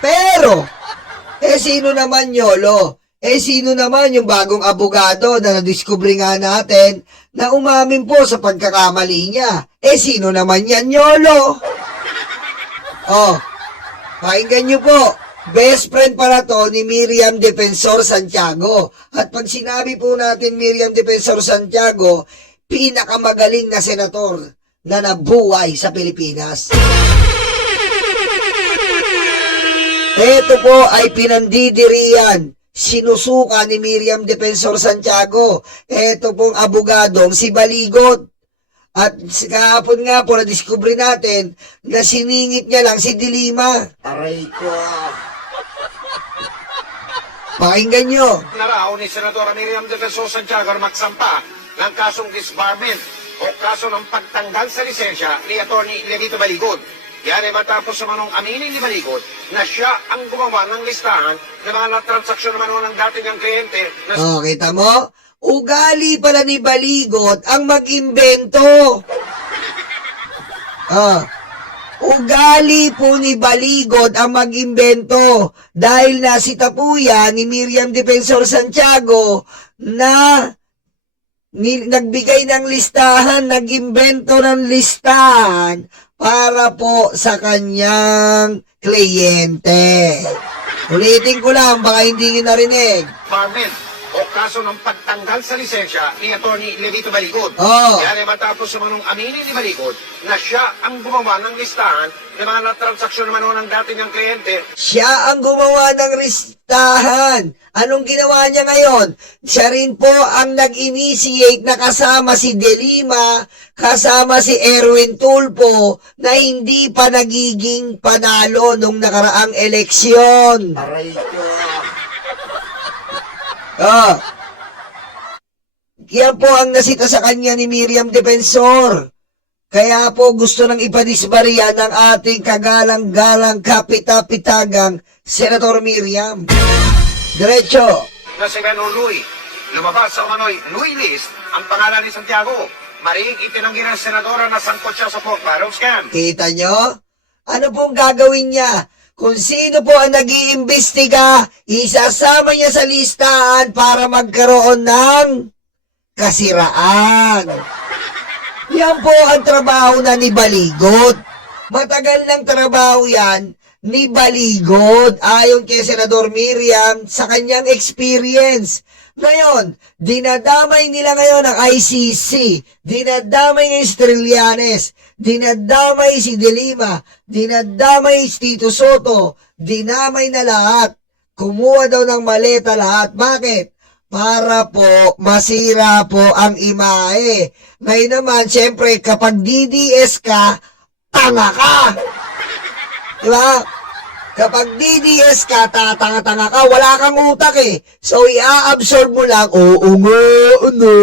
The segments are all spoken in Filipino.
Pero, sino naman YOLO? Sino naman yung bagong abogado na nadiskubre nga natin na umamin po sa pagkakamali niya? Sino naman yan, YOLO? Oh, pakinggan nyo po. Best friend pala to ni Miriam Defensor Santiago. At pag sinabi po natin Miriam Defensor Santiago, pinakamagaling na senator na nabuhay sa Pilipinas. Ito po ay pinandidirian, sinusuka ni Miriam Defensor Santiago. Ito pong abogadong si Baligot. At kahapon nga po na-discover natin na siningit niya lang si Dilima. Aray ko. Pakinggan nyo. Naraw ni Senadora Miriam Defensor Santiago na magsampa ng kasong disbarment o kaso ng pagtanggal sa lisensya ni Atty. Levito Baligot. Yan ay matapos sa manong aminin ni Baligot na siya ang gumawa ng listahan ng mga transaksyon naman ng dating ang kliyente na... Oh, kita mo? Ugali pala ni Baligot ang mag-imbento. Ugali po ni Baligot ang mag-imbento dahil nasita po yan ni Miriam Defensor Santiago na nagbigay ng listahan, nag-imbento ng listahan para po sa kanyang kliyente. Ulitin ko lang, baka hindi nyo narinig. Disbarment o kaso ng pagtanggal sa lisensya ni Atty. Levito Baligot. Yan ay matapos sa manong aminin ni Baligot na siya ang gumawa ng listahan ng mga transaksyon naman ng dating ang kliyente. Siya ang gumawa ng listahan. Anong ginawa niya ngayon? Siya rin po ang nag-initiate na kasama si Delima, kasama si Erwin Tulfo na hindi pa nagiging panalo nung nakaraang eleksyon. Aray ko. Yan po ang nasita sa kanya ni Miriam Defensor. Kaya po gusto nang ipadisbarya ng ating kagalang-galang kapita-pitagang Senator Miriam. Diretso. Na si Gano Luis, lumabas sa umano'y Luis list ang pangalan ni Santiago. Maring itinanggi ng senadora na sangkot siya sa pork barrel scam. Kita nyo? Ano pong gagawin niya? Kung sino po ang nag-iimbestiga, isasama niya sa listahan para magkaroon ng kasiraan. Yan po ang trabaho na ni Baligot. Matagal ng trabaho yan ni Baligot ayon kay Senador Miriam sa kanyang experience. Ngayon, dinadamay nila ngayon ang ICC, dinadamay ng Trillanes, dinadamay si Delima, dinadamay si Tito Soto, dinamay na lahat. Kumuha daw ng maleta lahat. Bakit? Para po masira po ang imahe. Ngayon naman, syempre, kapag DDS ka, tanga ka. Diba? Kapag DDS ka, tanga-tanga ka, wala kang utak eh. So, i-absorb mo lang, oo nga, ano.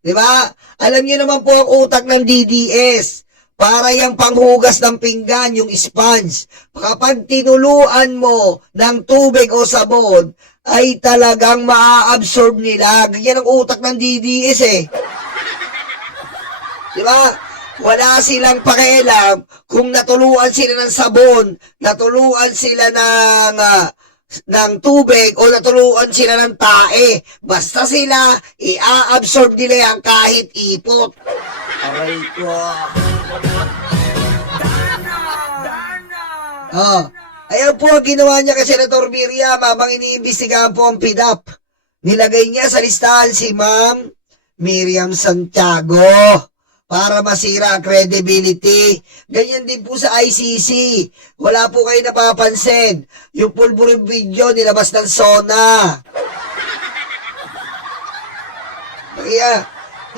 Diba? Alam niyo naman po ang utak ng DDS. Para yung panghugas ng pinggan, yung sponge. Kapag tinuluan mo ng tubig o sabon, ay talagang maa-absorb nila. Ganyan ang utak ng DDS eh. Diba? Wala silang pakialam kung natuluan sila ng sabon, natuluan sila ng tubig o natuluan sila ng tae. Basta sila, i-absorb nila yan kahit ipot. Aray ko. Ayan po ang ginawa niya kay Senator Miriam habang iniimbestigahan po ang PDAP. Nilagay niya sa listahan si Ma'am Miriam Santiago para masira ang credibility. Ganyan din po sa ICC. Wala po kayo napapansin. Yung pulburing video nilabas ng SONA. Kaya,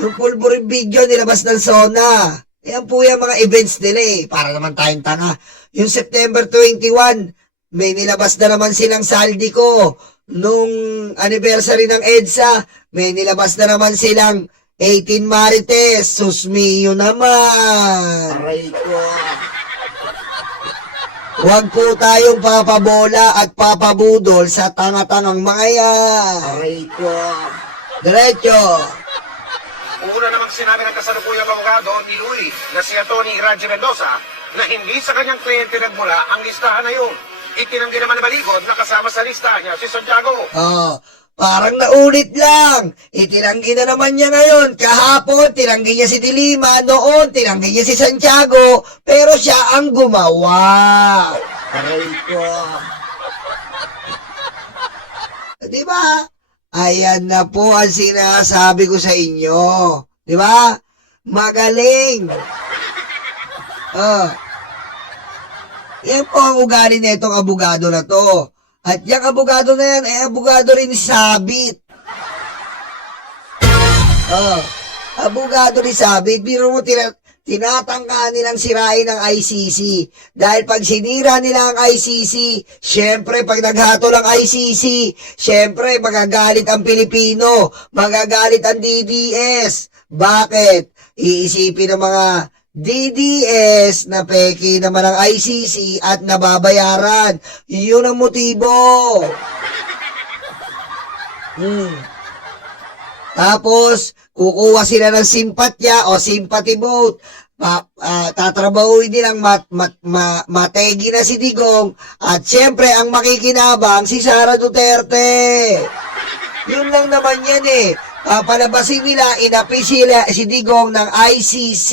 yung pulburing video nilabas ng SONA. Ayan po yung mga events nila eh. Para naman tayong tanga. Yung September 21, may nilabas na naman silang Saldico. Nung anniversary ng EDSA, may nilabas na naman silang 18 Marites. Susmiyo naman. Aray ko. Huwag po tayong papabola at papabudol sa tanga-tangang mga yan. Aray ko. Diretso. Una namang sinabi ng kasalukuyang abogado ni Louie na si Atty. Raji Mendoza na hindi sa kanyang kliyente nagmula ang listahan na yun. Itinanggi naman ni Baligot na kasama sa listahan niya si Santiago. Parang naulit lang. Itinanggi na naman niya ngayon. Kahapon, tinanggi niya si Dilima. Noon, tinanggi niya si Santiago. Pero siya ang gumawa. Aray ko. Di ba? Ayan na po ang sinasabi ko sa inyo. Di ba? Magaling. Yan po ang ugali na itong abogado na to. At yung abogado na yan, ay abogado rin sabit. Abogado rin sabit. Biro mo, tinatangka nilang sirain ang ICC. Dahil pag sinira nila ang ICC, syempre pag naghatol ang ICC, syempre magagalit ang Pilipino, magagalit ang DDS. Bakit? Iisipin ng mga DDS na peki naman ang ICC at nababayaran. Yun ang motibo. Tapos, kukuha sila ng simpatya o sympathy vote. Tatrabahuin nilang mategi na si Digong at syempre ang makikinabang si Sara Duterte. Yun lang naman yan eh. Papalabasin nila, inapi sila si Digong ng ICC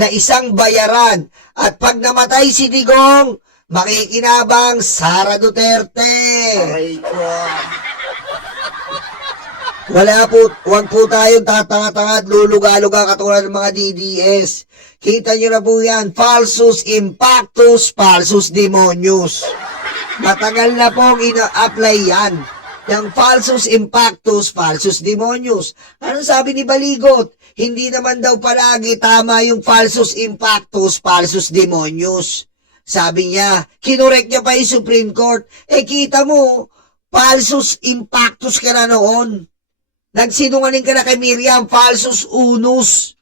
na isang bayaran. At pag namatay si Digong, makikinabang Sara Duterte. Aray ko. Huwag po tayong tatanga-tanga at luluga-luga katulad ng mga DDS. Kita nyo na po yan, falsus impactus, falsus demonius. Matagal na pong ina-apply yan. Yung falsus impactus, falsus demonius. Anong sabi ni Baligot? Hindi naman daw palagi tama yung falsus impactus, falsus demonius. Sabi niya, kinorek niya pa yung Supreme Court. Kita mo, falsus impactus ka na noon. Nagsinungaling ka na kay Miriam, falsus unus.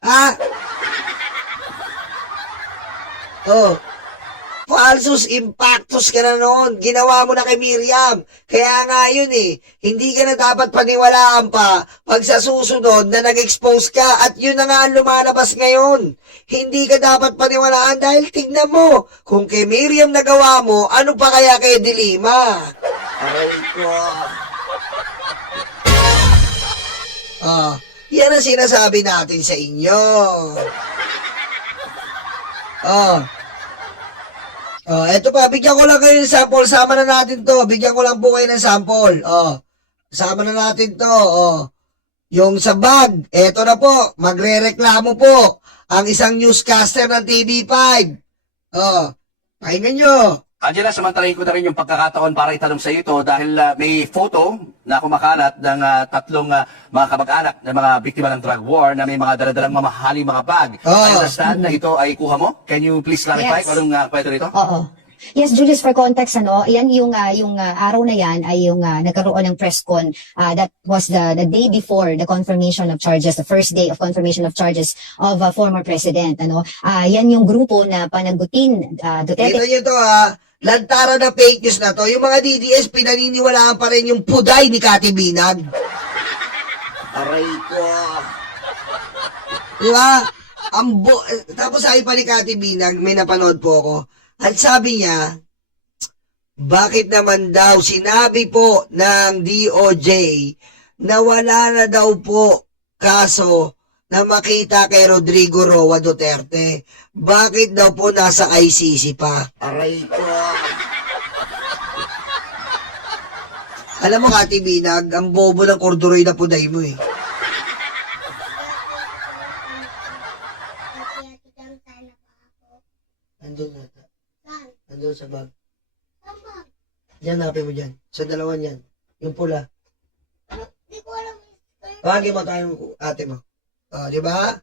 Falsus impactus ka na noon. Ginawa mo na kay Miriam. Kaya nga yun hindi ka na dapat paniwalaan pa pag sa susunod na nag-expose ka at yun na nga ang lumalabas ngayon. Hindi ka dapat paniwalaan dahil tignan mo, kung kay Miriam nagawa mo, ano pa kaya kay Dilima? Aray ko. Yan ang sinasabi natin sa inyo. Eto pa, bigyan ko lang kayo ng sample. Sama na natin to. Bigyan ko lang po kayo ng sample. Sama na natin to. Yung sa bag, eto na po. Magre-reklamo po ang isang newscaster ng TV5. Pakinggan nyo. Angela, samantalahin ko na rin yung pagkakataon para itanong sa iyo ito dahil may photo na kumakalat ng tatlong mga kamag-anak ng mga biktima ng drug war na may mga daladalang mamahaling mga bag. I understand na ito ay kuha mo? Can you please clarify kung anong kwento nito? Oo. Yes, Julius, for context, yan yung araw na yan ay yung nagkaroon ng press con. That was the day before the confirmation of charges, the first day of confirmation of charges of former president. Yan yung grupo na panagutin Duterte. Kita nyo to lantaran na fake news na to. Yung mga DDS, pinaniniwalaan pa rin yung puday ni Kati Binag. Aray ko. Diba? Tapos sabi pa ni Kati Binag, may napanood po ako. At sabi niya, bakit naman daw sinabi po ng DOJ na wala na daw po kaso na makita kay Rodrigo Roa Duterte? Bakit daw po nasa ICC pa? Aray ko. Alam mo, Kati Binag, ang bobo ng korduroy na puday mo Andun na. Andun sa bag. Diyan, napin mo dyan. Sa dalawa niyan. Yung pula. Di ko alam. Tawagin mo tayo ate mo. Di ba?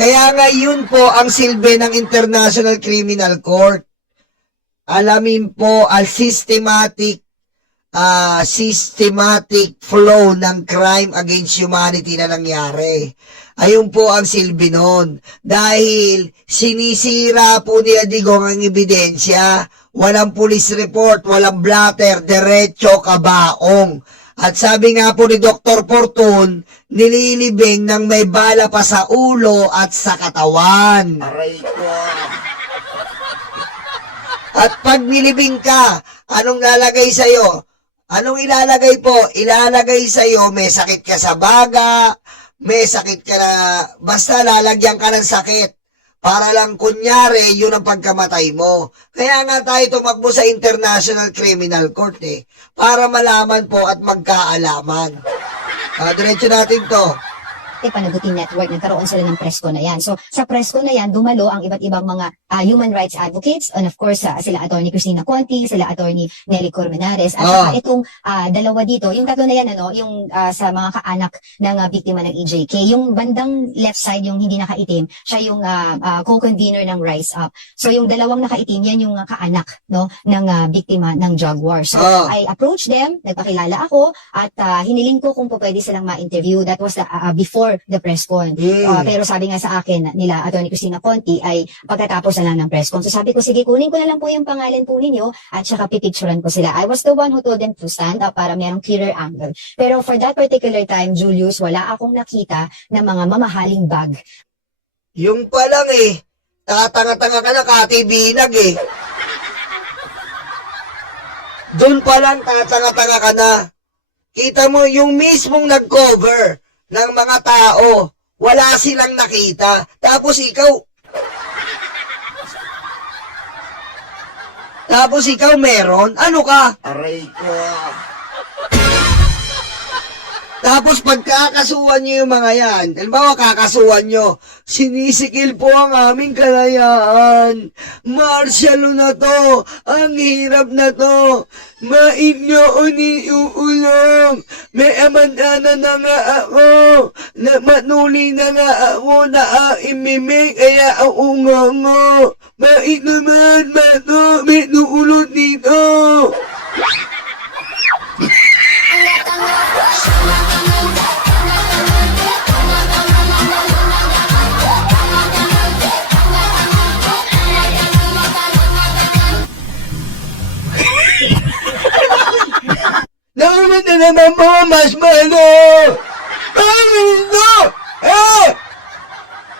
Kaya nga yun po ang silbi ng International Criminal Court. Alamin po ang systematic flow ng crime against humanity na nangyari. Ayun po ang silbi nun. Dahil sinisira po ni Digong ang ebidensya. Walang police report, walang blatter, diretso kabaong. At sabi nga po ni Dr. Fortun, nililibing ng may bala pa sa ulo at sa katawan. Aray ko. At pag nilibing ka, anong lalagay sa'yo? Anong ilalagay po? Ilalagay sa'yo, may sakit ka sa baga, may sakit ka na, basta lalagyan ka ng sakit. Para lang kunyari, yun ang pagkamatay mo. Kaya nga tayo tumakbo sa International Criminal Court para malaman po at magkaalaman. Diretso natin to. Panagutin Network, nagkaroon sila ng presko na yan. So, sa presko na yan, dumalo ang iba't ibang mga human rights advocates, and of course, sila Attorney Cristina Conti, sila Attorney Nelly Cormenares, at saka itong dalawa dito, yung tatlo na yan, yung sa mga kaanak ng biktima ng EJK, yung bandang left side, yung hindi nakaitim, siya yung co-convener ng Rise Up. So, yung dalawang nakaitim, yan yung kaanak, no, ng biktima ng drug war. So, I approached them, nagpakilala ako, at hiniling ko kung pwede silang ma-interview. That was before the press con. Pero sabi nga sa akin nila Attorney Cristina Conti ay pagkatapos na lang ng press con. So sabi ko, sige, kunin ko na lang po yung pangalan po ninyo at saka pipicturean ko sila. I was the one who told them to stand up para mayroong clearer angle. Pero for that particular time, Julius, wala akong nakita na mga mamahaling bag. Yung pa lang tatanga-tanga ka na, katibinag Doon pa lang tatanga-tanga ka na. Kita mo, yung mismong nag-cover ng mga tao, wala silang nakita. Tapos ikaw meron? Ano ka? Aray ko. Tapos pagkakasuhan nyo yung mga yan, halimbawa kakasuhan nyo, sinisikil po ang aming kalayaan. Martial law na to, ang hirap na to. Mainyo uniulong, may amandana na nga ako, na matuli na nga ako na imimik, kaya ako nga. Mait naman, may nuulot dito. Naman na naman po, mas malo! Ano ito?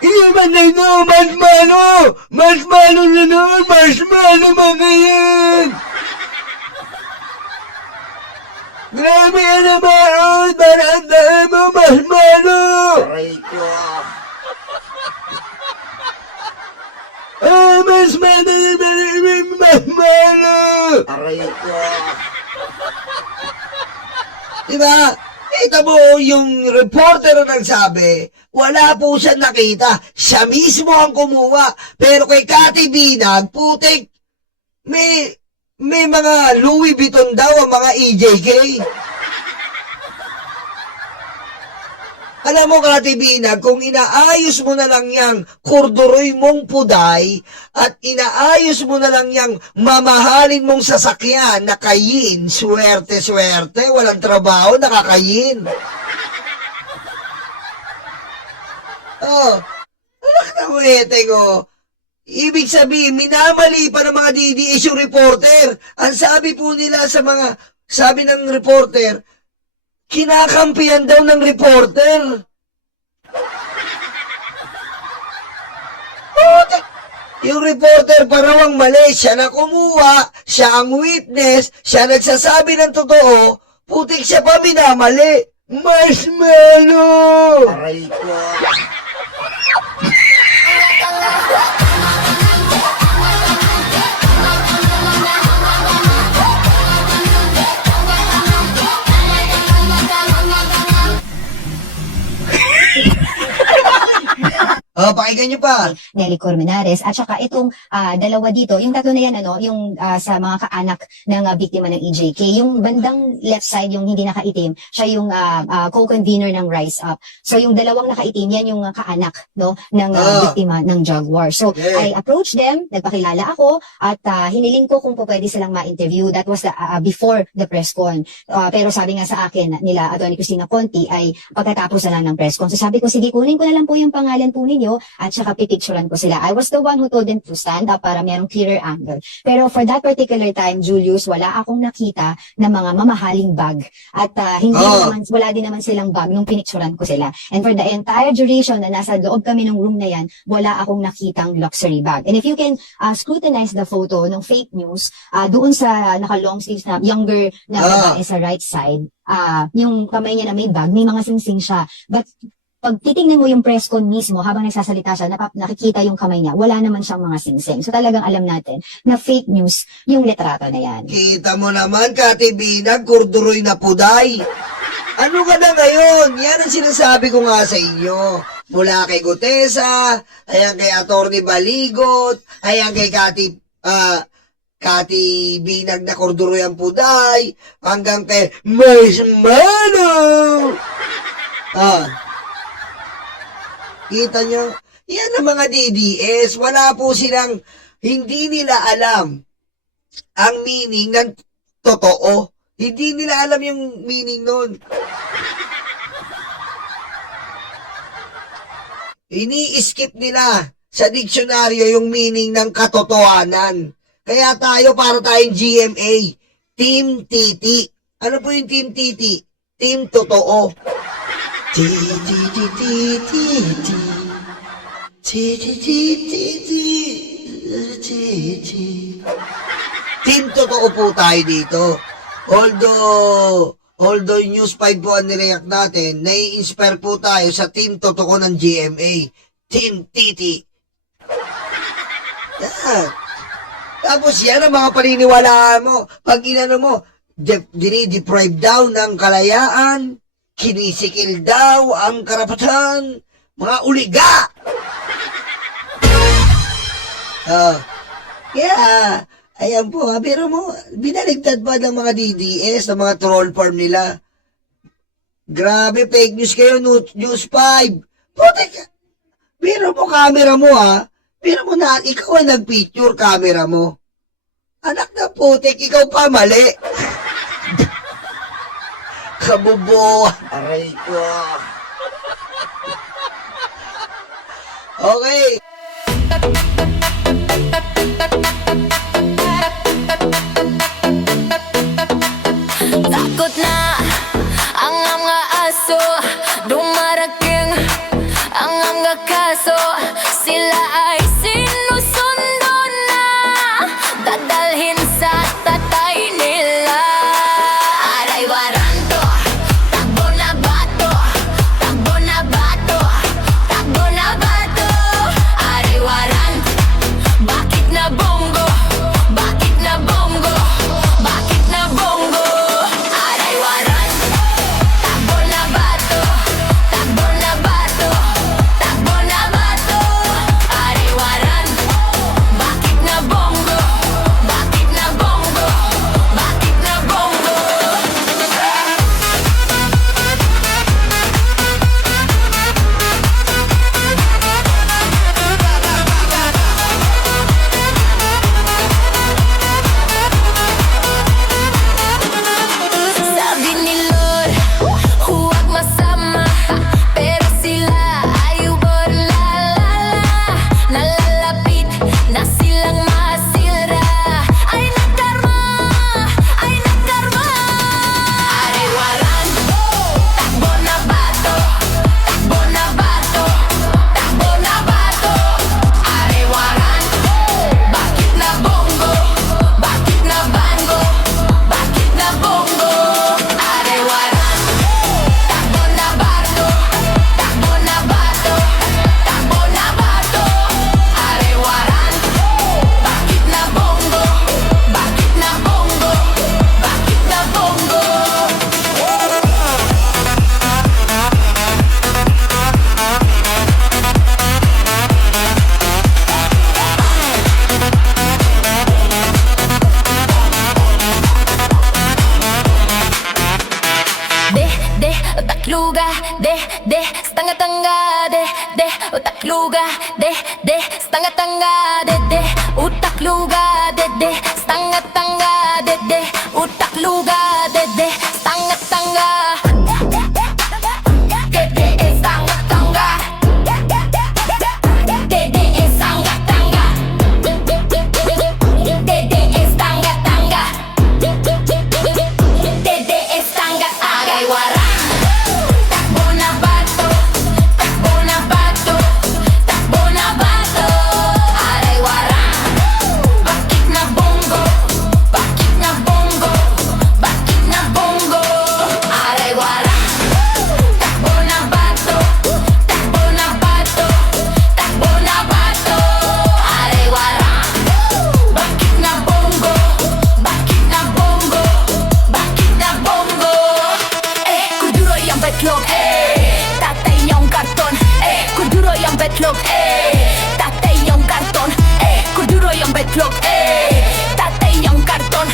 Hindi man na ito, mas malo! Mas malo na naman, mas malo mga yan! Grabe ka naman! Barandaan mo, mas malo! Aray ko. Mas malo na mas malo! Aray ko. Diba? Kita mo, yung reporter na nagsabi, wala po siya nakita. Siya mismo ang kumuha. Pero kay Kati Binag, putik, may mga Louis Vuitton daw ang mga EJK. Alam mo, Kati Binag, kung inaayos mo na lang yang kurduroy mong puday at inaayos mo na lang yang mamahalin mong sasakyan na kayin, swerte-swerte, walang trabaho, nakakayin. Anak na mo, ibig sabihin, minamali pa ng mga DDS yung reporter. Ang sabi po nila sabi ng reporter, kinakampihan daw ng reporter. Yung reporter parawang mali, siya na kumuha, siya ang witness, siya nagsasabi ng totoo, putik siya pa minamali. Mas malo! Aray ko. Pakinggan Balikan nyo pa. Nelly Cormenares at saka itong dalawa dito, yung tatlo na yan yung sa mga kaanak ng biktima ng EJK. Yung bandang left side, yung hindi nakaitim, siya yung co-convener ng Rise Up. So yung dalawang nakaitim, yan yung kaanak no ng biktima ng Jaguar. So I approached them, nagpakilala ako at hiniling ko kung po pwede silang ma-interview. That was before the press con. Pero sabi nga sa akin nila Atty. Cristina Conti ay pagkatapos na lang ng press con. So sabi ko, sige, kunin ko na lang po yung pangalan po ninyo at saka pipicturean ko sila. I was the one who told them to stand up para merong clearer angle. Pero for that particular time, Julius, wala akong nakita na mga mamahaling bag. At wala din naman silang bag nung pinicturean ko sila. And for the entire duration na nasa loob kami ng room na yan, wala akong nakitang luxury bag. And if you can scrutinize the photo ng fake news, doon sa naka-long sleeves na younger na babae sa right side, yung kamay niya na may bag, may mga singsing siya. But pag titingnan mo yung press con mismo, habang nagsasalita siya, nakikita yung kamay niya, wala naman siyang mga singsing. So talagang alam natin na fake news yung litrato na yan. Kita mo naman, Kati Binag, kurduroy na puday. Ano ka na ngayon? Yan ang sinasabi ko nga sa inyo. Mula kay Gutesa, ayan kay Atty. Baligot, ayan kay Kati Binag na kurduroy ang puday, hanggang kay Marshmallow. Kita nyo? Yan ang mga DDS. Wala po silang, hindi nila alam ang meaning ng totoo. Hindi nila alam yung meaning nun. Ini-skip nila sa diksyonaryo yung meaning ng katotohanan. Kaya tayo, para tayong GMA, Team Titi. Ano po yung Team Titi? Team Totoo. Team Totoo po tayo dito. Although News 5 po ang nireact natin, nai-inspire po tayo sa Team Totoo ng GMA. Team Titi. Yan. Tapos yan ang mga paniniwalaan mo. Pag inano mo, dinideprive daw ng kalayaan, kinisikil daw ang karapatan, mga uliga. Ayan po, pero mo, binaligtad ba ng mga DDS, ng mga troll farm nila? Grabe, fake news kayo, News 5. Putik, pero mo camera mo pero mo na, ikaw ang nag-picture camera mo. Anak na putik, ikaw pa mali. Kabubo. Aray ko. Okay. Takot na ang mga aso, dumarating ang mga kaso. Sila ay sinusundo na, dadalhin sa tatay nila. Aray waranto, takbo na bato, takbo na bato, takbo na bato. Aray waranto, luga, de, stanga-tanga, de, utak luga, de, stanga-tanga, de, utak luga, de, stanga-tanga, de, utak luga, de, stanga-tanga. Betlog, tatay yung karton, kuduro yung betlog, tatay yung karton, kuduro yung betlog, tatay yung karton,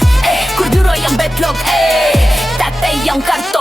kuduro yung betlog, tatay yung karton.